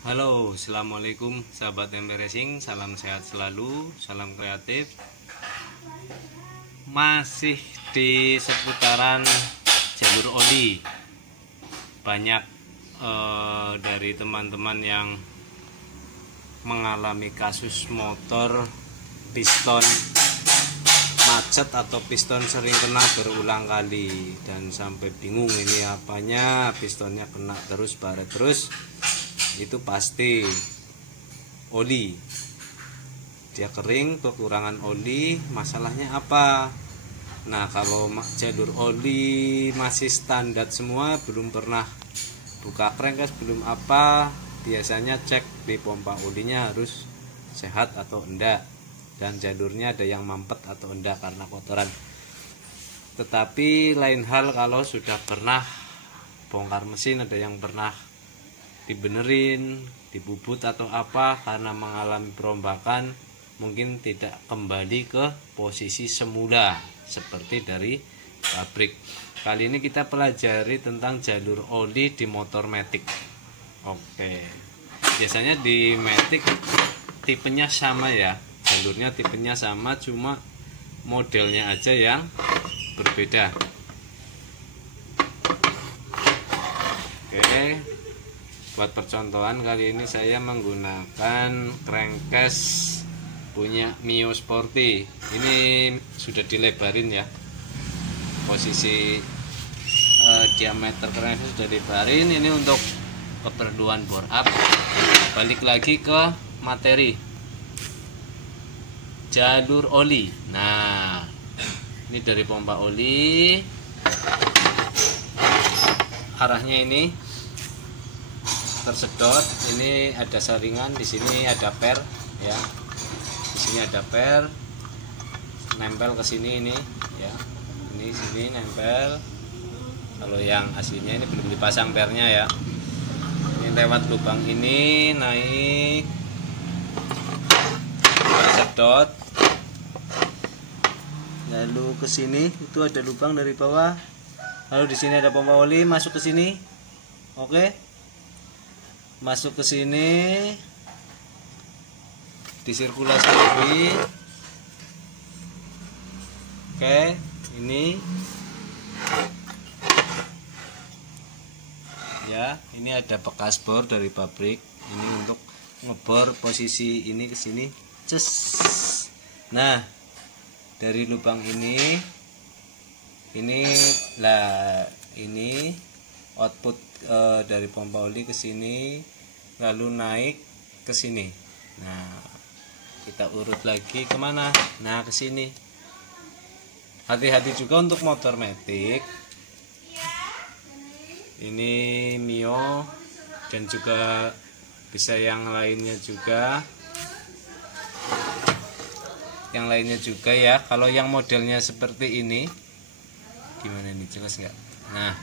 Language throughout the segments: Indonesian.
Halo, assalamualaikum sahabat MP Racing, salam sehat selalu, salam kreatif. Masih di seputaran jalur oli, banyak dari teman-teman yang mengalami kasus motor piston macet atau piston sering kena berulang kali dan sampai bingung ini apanya, pistonnya kena terus baret terus. Itu pasti oli, dia kering, kekurangan oli. Masalahnya apa? Nah, kalau jalur oli masih standar semua, belum pernah buka crankcase, belum apa, biasanya cek di pompa olinya harus sehat atau enggak, dan jalurnya ada yang mampet atau enggak karena kotoran. Tetapi lain hal kalau sudah pernah bongkar mesin, ada yang pernah dibenerin, dibubut atau apa, karena mengalami perombakan mungkin tidak kembali ke posisi semula seperti dari pabrik. Kali ini kita pelajari tentang jalur oli di motor Matic. Oke, biasanya di Matic tipenya sama ya, jalurnya tipenya sama, cuma modelnya aja yang berbeda. Oke, buat percontohan kali ini saya menggunakan crankcase punya Mio Sporty. Ini sudah dilebarin ya, posisi diameter crankcase sudah dilebarin. Ini untuk keperluan bore up. Balik lagi ke materi jalur oli. Nah, ini dari pompa oli, arahnya ini tersedot. Ini ada saringan, di sini ada per ya, di sini ada per nempel ke sini ini ya, ini sini nempel. Kalau yang aslinya ini belum dipasang pernya ya. Ini lewat lubang ini naik, tersedot, lalu ke sini itu ada lubang dari bawah, lalu di sini ada pompa oli masuk ke sini. Oke, masuk ke sini, disirkulasi lagi. Oke, ini ya, ini ada bekas bor dari pabrik. Ini untuk ngebor posisi ini ke sini, ces. Nah, dari lubang ini lah, ini output dari pompa oli ke sini, lalu naik ke sini. Nah, kita urut lagi kemana? Nah, ke sini. Hati-hati juga untuk motor Matic. Ini Mio dan juga bisa yang lainnya juga. Yang lainnya juga ya. Kalau yang modelnya seperti ini, gimana ini, jelas nggak? Nah,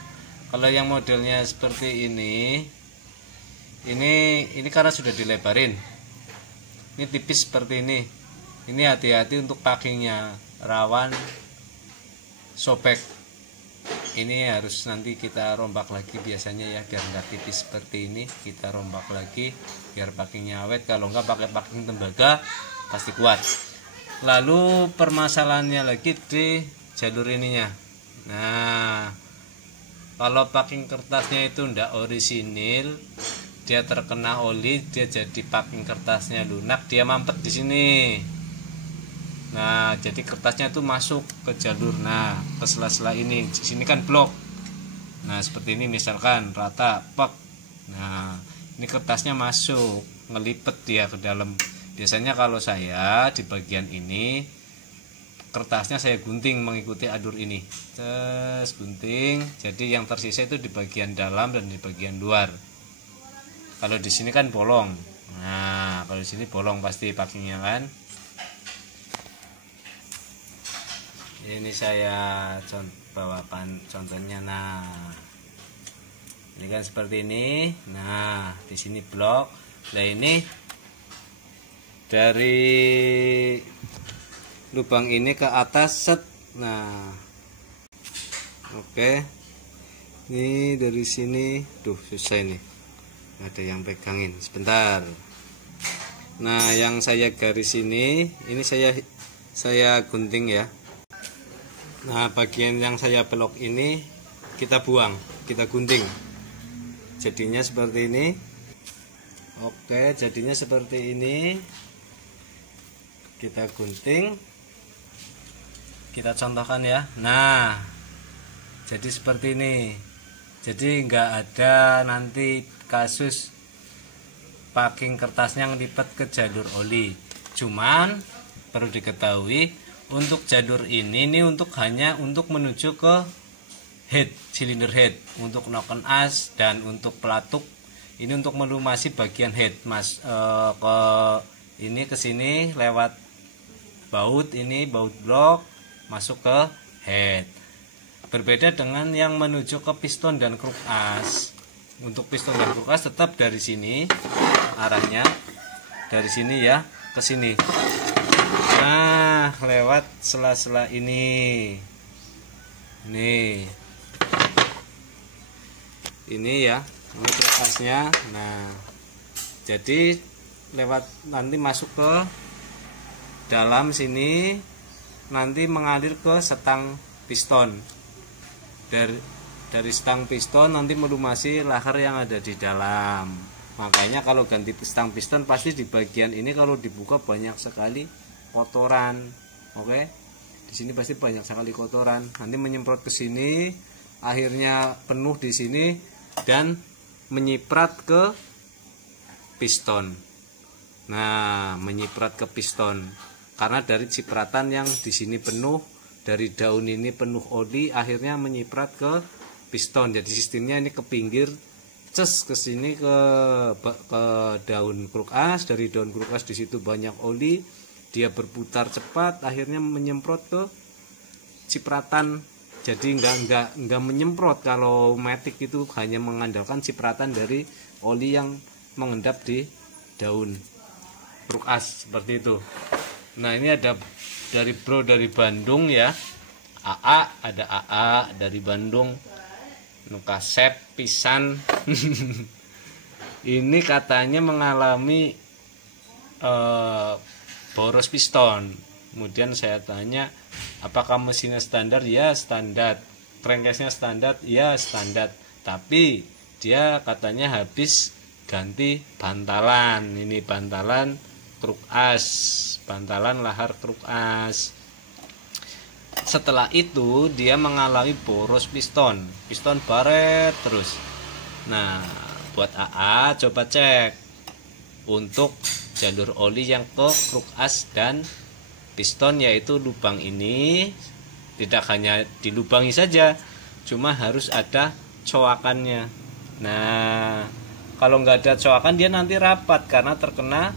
kalau yang modelnya seperti ini karena sudah dilebarin. Ini tipis seperti ini. Ini hati-hati untuk packingnya, rawan sobek. Ini harus nanti kita rombak lagi biasanya ya, biar nggak tipis seperti ini. Kita rombak lagi biar packingnya awet. Kalau nggak pakai packing tembaga pasti kuat. Lalu permasalahannya lagi di jalur ininya. Nah, kalau packing kertasnya itu ndak orisinil, dia terkena oli, dia jadi packing kertasnya lunak, dia mampet di sini. Nah, jadi kertasnya itu masuk ke jalur, nah ke sela-sela ini. Di sini kan blok. Nah, seperti ini misalkan rata, pek. Nah, ini kertasnya masuk, ngelipet dia ke dalam. Biasanya kalau saya di bagian ini, kertasnya saya gunting mengikuti adur ini, terus gunting, jadi yang tersisa itu di bagian dalam dan di bagian luar. Kalau di sini kan bolong. Nah, kalau di sini bolong pasti packingnya kan. Ini saya bawakan contohnya. Nah, ini kan seperti ini. Nah, di sini blok. Nah, ini dari lubang ini ke atas set. Nah, oke, ini dari sini, susah ini. ada yang pegangin sebentar. Nah, yang saya garis ini saya gunting ya. Nah, bagian yang saya belok ini kita buang, kita gunting. Jadinya seperti ini. Oke, jadinya seperti ini. Kita gunting. Kita contohkan ya. Nah, jadi seperti ini. Jadi nggak ada nanti kasus packing kertasnya ngelipet ke jalur oli. Cuman perlu diketahui untuk jalur ini hanya untuk menuju ke head, silinder head, untuk noken as dan untuk pelatuk ini untuk melumasi bagian head ke sini lewat baut baut blok masuk ke head. Berbeda dengan yang menuju ke piston dan kruk as. Untuk piston dan kruk as tetap dari sini arahnya, dari sini ya ke sini. Nah, lewat sela-sela ini. Ini ya, ini kruk asnya. Nah, jadi lewat nanti masuk ke dalam sini, nanti mengalir ke setang piston. Dari stang piston nanti melumasi lahar yang ada di dalam. Makanya kalau ganti stang piston pasti di bagian ini kalau dibuka banyak sekali kotoran. Oke. Di sini pasti banyak sekali kotoran. Nanti menyemprot ke sini, akhirnya penuh di sini dan menyiprat ke piston. Nah, menyiprat ke piston. Karena dari cipratan yang di sini penuh, dari daun ini penuh oli, akhirnya menyiprat ke piston. Jadi sistemnya ini ke pinggir, ces ke sini ke daun kruk as. Dari daun kruk as di situ banyak oli, dia berputar cepat, akhirnya menyemprot ke cipratan. Jadi enggak menyemprot. Kalau matic itu hanya mengandalkan cipratan dari oli yang mengendap di daun kruk as seperti itu. Nah, ini ada dari bro dari Bandung ya, ada AA dari Bandung, Nukasep pisan. Ini katanya mengalami boros piston. Kemudian saya tanya, apakah mesinnya standar? Ya standar. Crankcase-nya standar? Ya standar. Tapi dia katanya habis ganti bantalan. Ini bantalan kruk as, bantalan lahar kruk as. Setelah itu dia mengalami boros piston baret terus. Nah, buat AA coba cek untuk jalur oli yang ke kruk as dan piston, yaitu lubang ini tidak hanya dilubangi saja, cuma harus ada coakannya. Nah, kalau nggak ada coakan dia nanti rapat karena terkena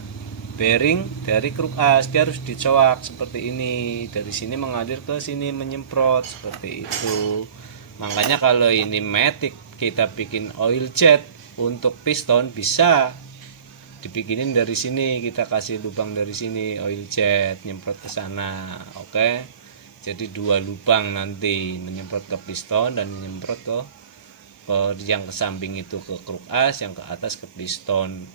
bearing dari kruk as. Dia harus dicoak seperti ini, dari sini mengalir ke sini menyemprot seperti itu. Makanya kalau ini matic kita bikin oil jet untuk piston, bisa dibikinin dari sini, kita kasih lubang dari sini oil jet nyemprot ke sana. Oke, jadi dua lubang nanti menyemprot ke piston dan menyemprot ke yang ke samping itu ke kruk as, yang ke atas ke piston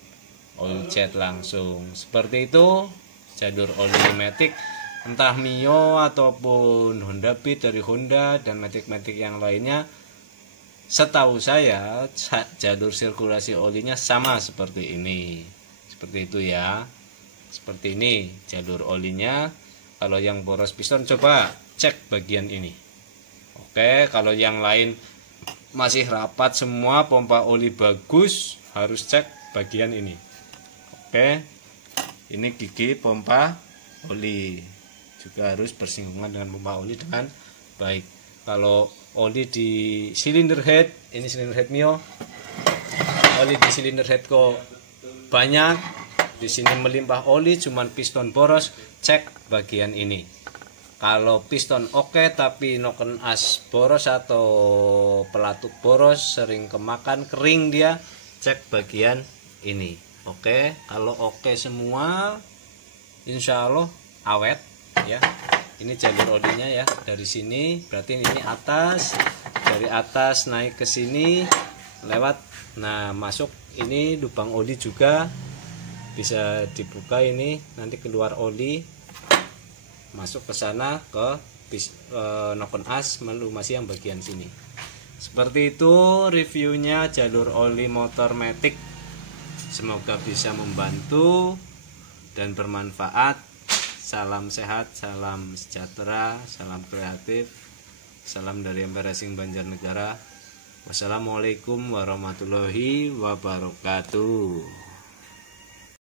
oil jet langsung. Seperti itu jalur oli matic, entah Mio ataupun Honda Beat dari Honda dan matic-matic yang lainnya. Setahu saya jalur sirkulasi olinya sama seperti ini. Seperti itu ya. Seperti ini jalur olinya. Kalau yang boros piston coba cek bagian ini. Oke, kalau yang lain masih rapat semua, pompa oli bagus, harus cek bagian ini. Oke, ini gigi pompa oli juga harus bersinggungan dengan pompa oli dengan baik. Kalau oli di silinder head, ini silinder head Mio, oli di silinder head kok banyak, di sini melimpah oli, cuman piston boros, cek bagian ini. Kalau piston oke tapi noken as boros atau pelatuk boros, sering kemakan kering dia, cek bagian ini. Oke, kalau oke semua, insya Allah awet ya. Ini jalur olinya ya, dari sini berarti ini atas, dari atas naik ke sini lewat, nah masuk ini lubang oli juga bisa dibuka, ini nanti keluar oli masuk ke sana ke nokon as melumasi yang bagian sini. Seperti itu reviewnya jalur oli motor Matic. Semoga bisa membantu dan bermanfaat. Salam sehat, salam sejahtera, salam kreatif, salam dari MP Racing Banjarnegara. Wassalamualaikum warahmatullahi wabarakatuh.